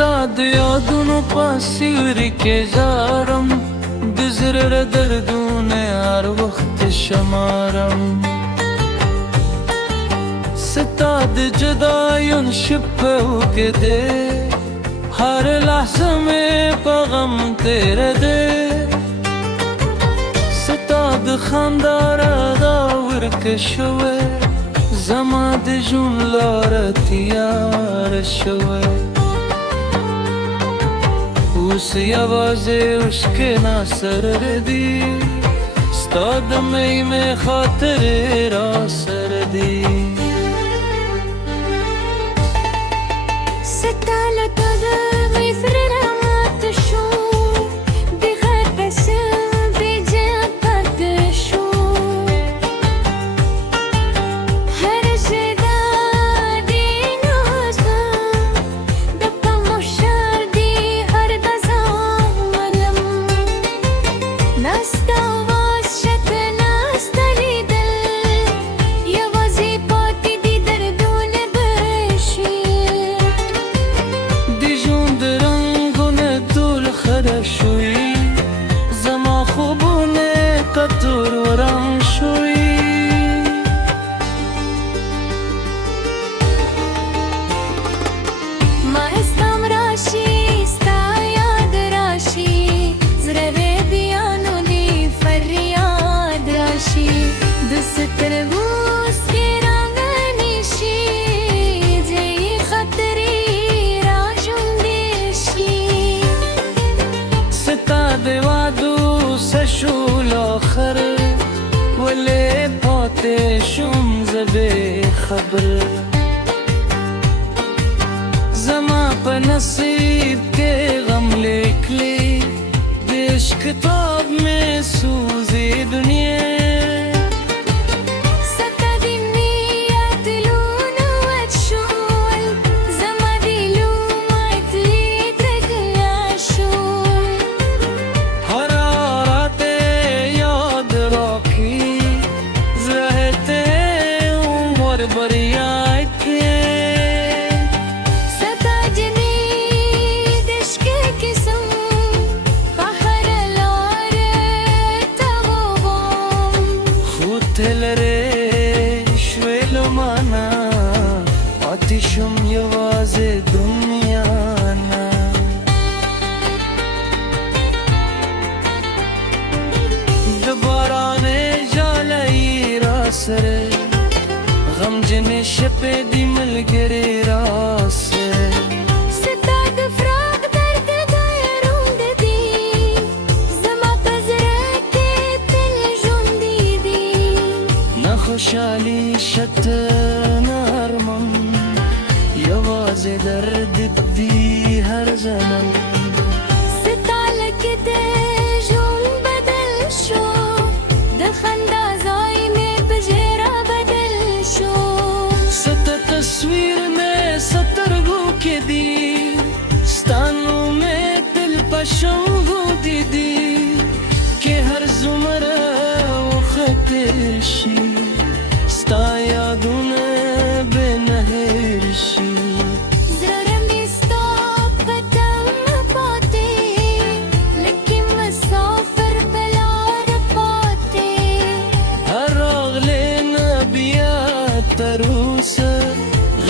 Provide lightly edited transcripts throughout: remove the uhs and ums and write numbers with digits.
ستاد یادونو پاسیوری کې ژاړم د زړه دردونه هر وخت شمارم ستاد جدایون شپو کې دې هر لحظه مې په غم تیره دې ستاد خندا رادا ورکه شوې زما د ژوند لاره تیاره شوې اوس یوازې اوښکې ناسره دي ستا د مې خاطرې راسره دي ستا له تاده مې زړه ماته شو د هر قسم بېجا پاتې شو هر شی دا دې نازم د پام او شر دې هر ګزار منم نستا آواز شته نسته لیدل یوازې پاتې دي دردونه برشي شوی زما خوبونه کتور ورم شوی ما استم راشي ستا یاد راشي زړه بیا نو دی فریاد راشي د سترګو سکې رنګ نیشي چې خطرې را ژوندې شي د وادو سشول آخر ولې پاتې شوم زه بې خبر زما په نصیب کې غم لیکلی د عشق کتاب مې سوزي دنیا شم یوازې دنیا نه د باران ژالۍ را سره غمجنې شپې دي ملګرې را سره ستا د فراق درد دا روند دي زما په زړه کې تل ژوندي دي نه خوشحالي شته نه ارمان یوازې درد دی هر زمان ستا لکه د ژوند بدل شو د خندا ځای مې په ژړا بدل شو ستا تصویر مې سترګو کې دی ستا نوم مې دل په شونډو کې دی کې هر زمره وختې شي ستا یادونه بې نهیر شي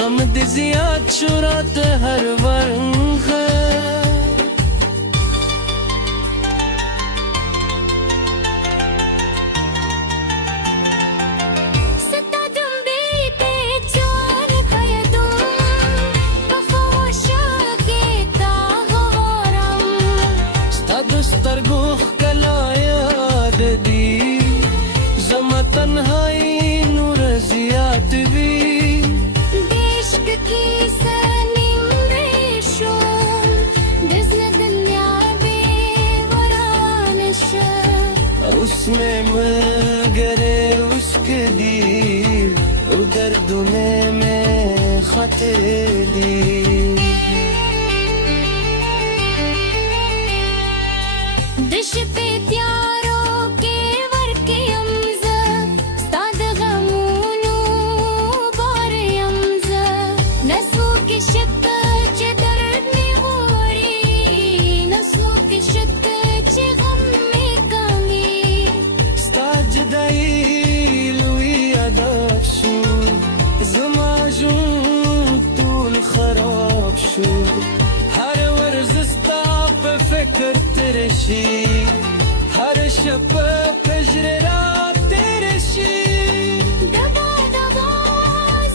غم دې زیات شو راته هر ورنغه ستا دنبې پېچان په یادون په خاموشه کې تا غواړم ستا د سترګو ښکلا یاد دي زما تنهایي نور زیات وي उसमें मलगरे उसके दिल उधर दुने में खतरे दी दिश पे प्यारो के वर के अमज़ स्ताद गमूनो बार अमज़ नस्वों के शक्कर चे दर्द में हो شي هر شب پجر را تیره شي دبا دبا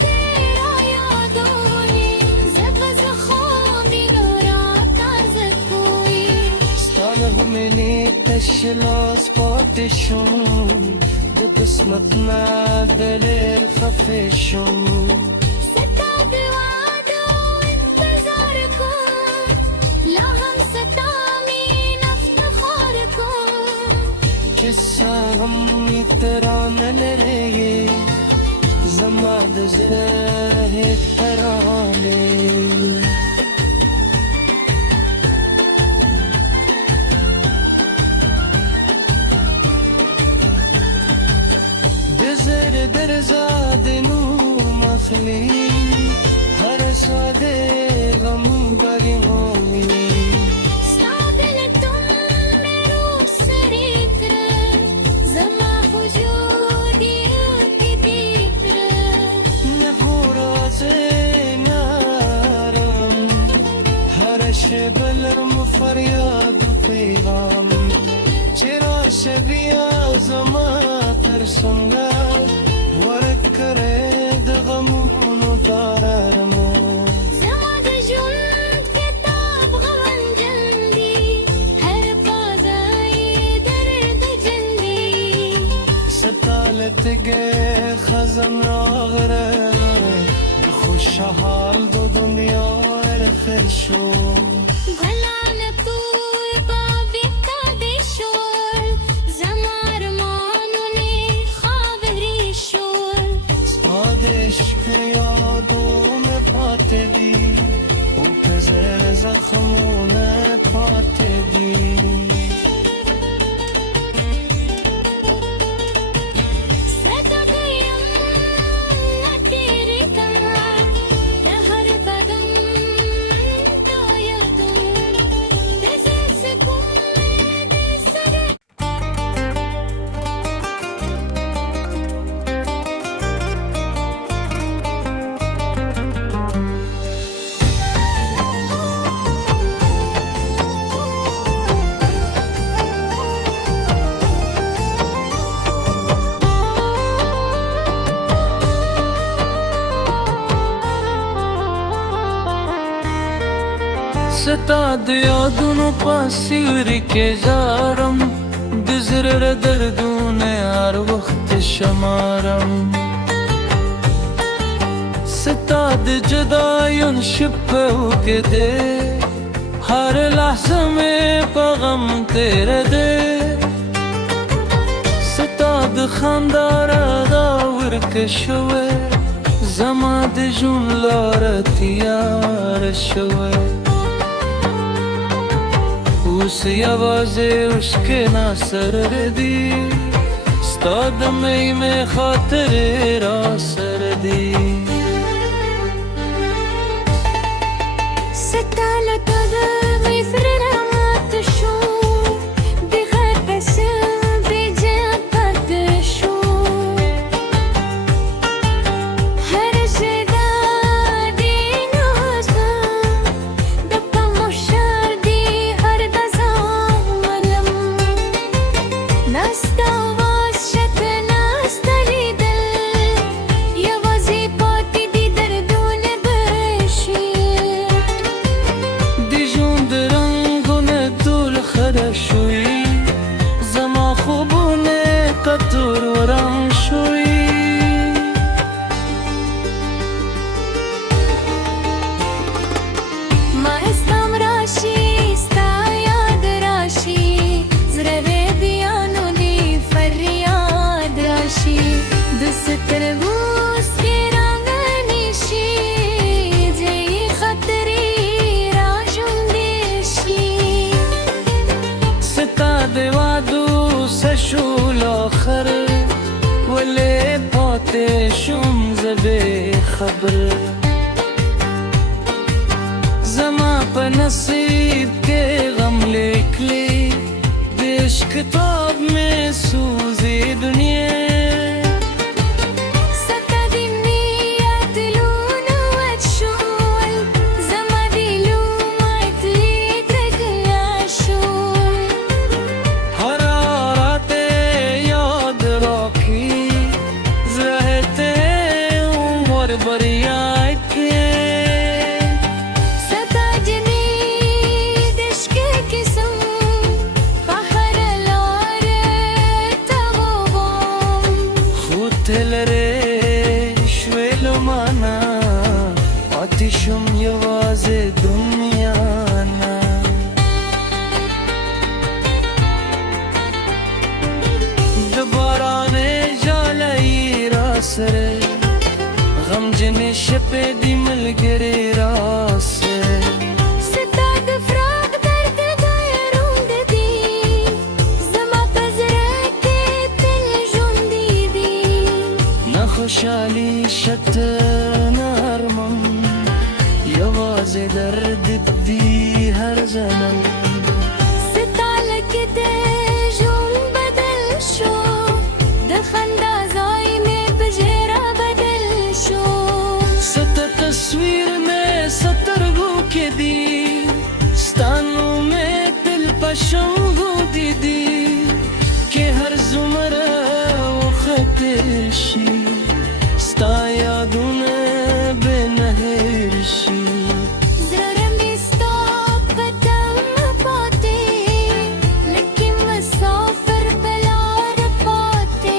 زیرا یادونی زب زخمی نورا تازه کوی ستانه همینی تشلاس پاتشون ده قسمتنا دلیر خفشون ستا دوادو انتظار کن لا هم ستامین افتخار کن قصه غمی ترانه لرگی زماد زهد ترانه دزر در زادنو مخلی هر ساده غم بری همی ستابل تم مرو سریتر زما وجودی دیتر نفوراز نارم هر شبلرم فریاد و پیغام چرا شبیه زما ترسنگا ورک کرد غمونو دارم زما د ژوند کتاب غمن جندي هر پازای درد جندي ستالت گه خزم آغره خوشحال دو دنیا الخشو भला न तू बाबी का देशोर زمار مانونه خاوری شور آدش یادوم پاته دی او پزر زخمونه پاته دی सदा गयम न तेरे तन्हा या हर बदन तो यादों दिल से गुम दे सरे ستاد یادونو پاسیوری که جارم دزرر دردونه هر وقت شمارم ستاد جدایون شپه که ده هر لحظه میں پیغام تیره ده ستاد خاندار داور که شوه زما د جون لار تیار شوه اوس یوازې اوښکې ناسره دي ستا د می مې خاطرې را سره دي ستالة تذهب يفرنا ما تشوف بغير بسم بجد بردشوف هرش دادي نوزا دبا مشار دي هرد زامرم ناستا واشت ناستا لیدل یوازی پاتی دی دردون بشیر د ژوند رنګونه ټول خره شوي زما خوبونه که تور ورم شوي ما استم راشي ستا یاد راشي زړه بیانو دی فریاد راشي د سترګو سکې رنګنې شي جې خطرې را ژوندې شي ستا د وعدو څه شول آخر ولې پاتې شوم زه بې خبر زما په نصیب کې غم لیکلی د عشق کتاب مې سوزي دنیا ستا دی نیت لونه وچ شول زما دی لومړی تلې کرکه شول تلره شویلو مانا آتیشم یواز دنیانا دباران جالایی راسره غم جن شپ دی ملگری راسره ستاد فراق درد دایرون دی زما پزرک دل جوندی دی نخوشالی شت نرمم یواز درد دی هر زنم ستالک ده جون بدل شو دخندا زای میں بجیرا بدل شو ست تصویر میں سترگو کے دی ستانوں میں دل پشنگو دی دی کہ ہر زمرہ و خطر شی ستا یادون بے نہر شی زرم استاپ بدم پاتے لیکن مسافر بلار پاتے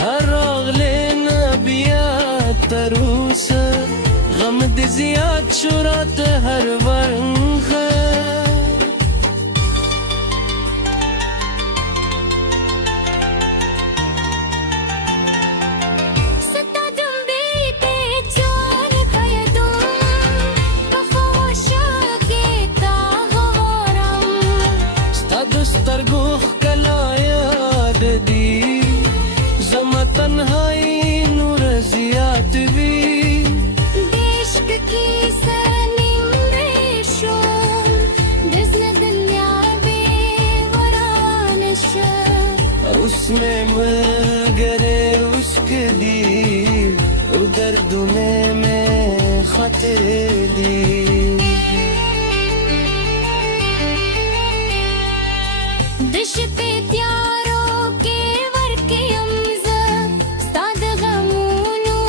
ہر اغلے نبیات تروس غم دی زیاد شرات ہر ورنخ ستا دم بی پیچان خیدم بخوشا کے تاغارم ستا دسترگوخ کلا یاد دی زما تنہائی نور زیاد وی عشق کی سنیم ریشم دزن دنیا بے ورانش اس میں مل گرے اس کے دی ادھر دنے میں خطر دی دش پہ تیاروں کے ورک یمز ستاد غمونو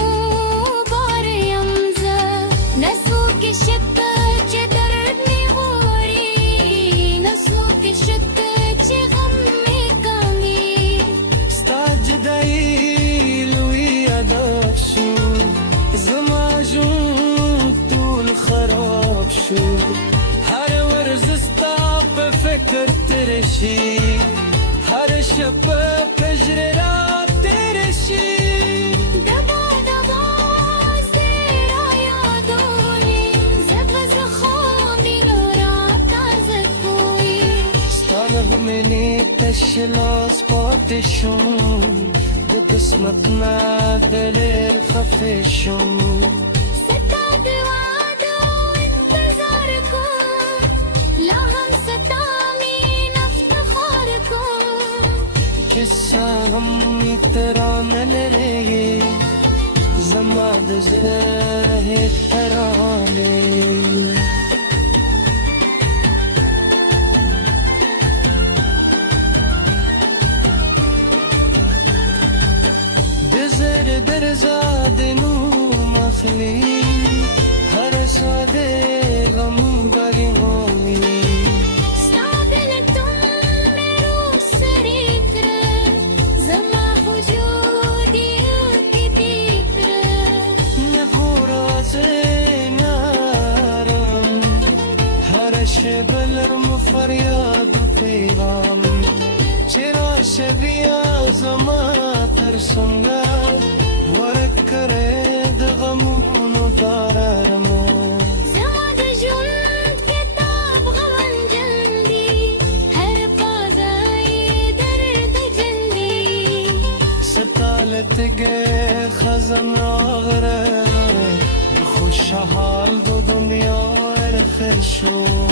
بار یمز نسو کی شک چه درد می غوری نسو کی شک چه غم می کمی ستا جدائی لوی عذاب شو زما جون طول خراب شو ہر ورز ستا پہ فکر ترشی ہر شب فجر رات ترشی دبا دبا زیرا یادونی زغز خانی نورا تازکوی ستانه منی تشلاس پاتشون ده قسمتنا دلیر خفشون ستا دوادو انتظار کن لا ہم ستا مین افتخار کن قصہ غم ترانه لرگی زماد زهد ترانه بزر در زادنو مخلی هر ساده غم بری ہوئی ستابل تم میرو سریتر زما وجودی کی دیکر نفوراز نارم هر شبلم فریاد و پیغام چرا شبیه زما ترسنگا ورک کرد غمونو دارم زما د ژوند کتاب غمن جندي هر پازای درد جندي ستالت گه خزن آغره خوشحال دو دنیا الخیر شو